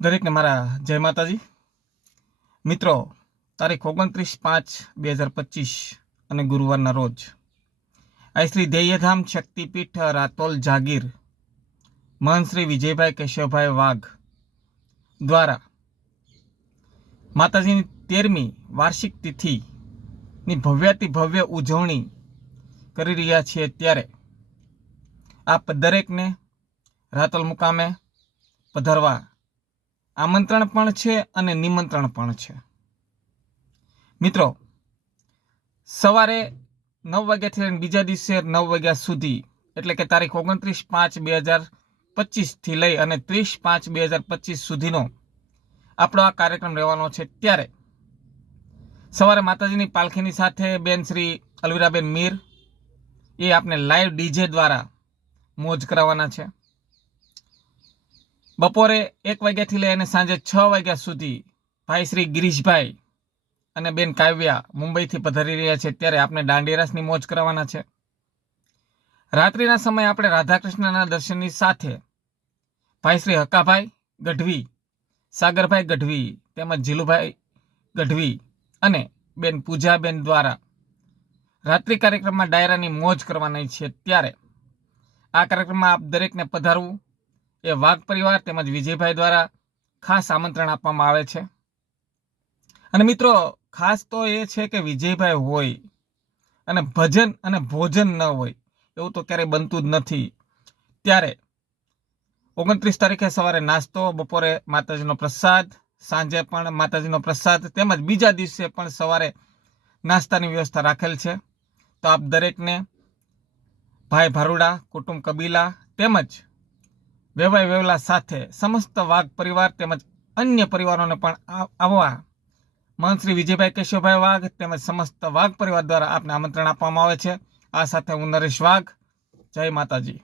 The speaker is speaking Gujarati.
દરેકને મારા જય માતાજી. મિત્રો, તારીખ 29/5/2025 અને ગુરુવારના રોજ આ શ્રી દૈયધામ શક્તિપીઠ રાતોલ જાગીર મહંત શ્રી વિજયભાઈ કેશવભાઈ વાઘ દ્વારા માતાજીની 13મી વાર્ષિક તિથિની ભવ્યાતિ ભવ્ય ઉજવણી કરી રહ્યા છીએ. ત્યારે આપ દરેકને રાતોલ મુકામે પધારવા આમંત્રણ પણ છે અને નિમંત્રણ પણ છે. મિત્રો, સવારે 9 વાગ્યાથી લઈને બીજા દિવસે 9 વાગ્યા સુધી, એટલે કે તારીખ 29/5/2025 લઈ અને 30/5/2025 સુધીનો આપણો આ કાર્યક્રમ રહેવાનો છે. ત્યારે સવારે માતાજીની પાલખીની સાથે બેન શ્રી અલવીરાબેન મીર એ આપને લાઈવ ડીજે દ્વારા મોજ કરાવવાના છે. બપોરે 1 વાગ્યાથી લઈ અને સાંજે 6 વાગ્યા સુધી ભાઈ શ્રી ગિરીશભાઈ અને બેન કાવ્યા મુંબઈથી પધારી રહ્યા છે. ત્યારે આપણે દાંડિયારાસની મોજ કરાવવાના છે. રાત્રિના સમયે આપણે રાધાકૃષ્ણના દર્શનની સાથે ભાઈ શ્રી હકાભાઈ ગઢવી, સાગરભાઈ ગઢવી તેમજ જીલુભાઈ ગઢવી અને બેન પૂજાબેન દ્વારા રાત્રિ કાર્યક્રમમાં ડાયરાની મોજ કરવાની છે. ત્યારે આ કાર્યક્રમમાં આપ દરેકને પધારવું એ વાઘ પરિવાર તેમજ વિજયભાઈ દ્વારા ખાસ આમંત્રણ આપવામાં આવે છે. અને મિત્રો, ખાસ તો એ છે કે વિજયભાઈ હોય અને ભજન અને ભોજન ન હોય એવું તો ક્યારેય બનતું જ નથી. ત્યારે 29 તારીખે સવારે નાસ્તો, બપોરે માતાજીનો પ્રસાદ, સાંજે પણ માતાજીનો પ્રસાદ તેમજ બીજા દિવસે પણ સવારે નાસ્તાની વ્યવસ્થા રાખેલ છે. તો આપ દરેકને ભાઈ ભારુડા, કુટુંબ કબીલા તેમજ વેવાય વેવલા સાથે સમસ્ત વાઘ પરિવાર તેમજ અન્ય પરિવારોને પણ આવવા મહંત શ્રી વિજયભાઈ કેશવભાઈ વાઘ તેમજ સમસ્ત વાઘ પરિવાર દ્વારા આપને આમંત્રણ આપવામાં આવે છે. આ સાથે હું નરેશ વાઘ. જય માતાજી.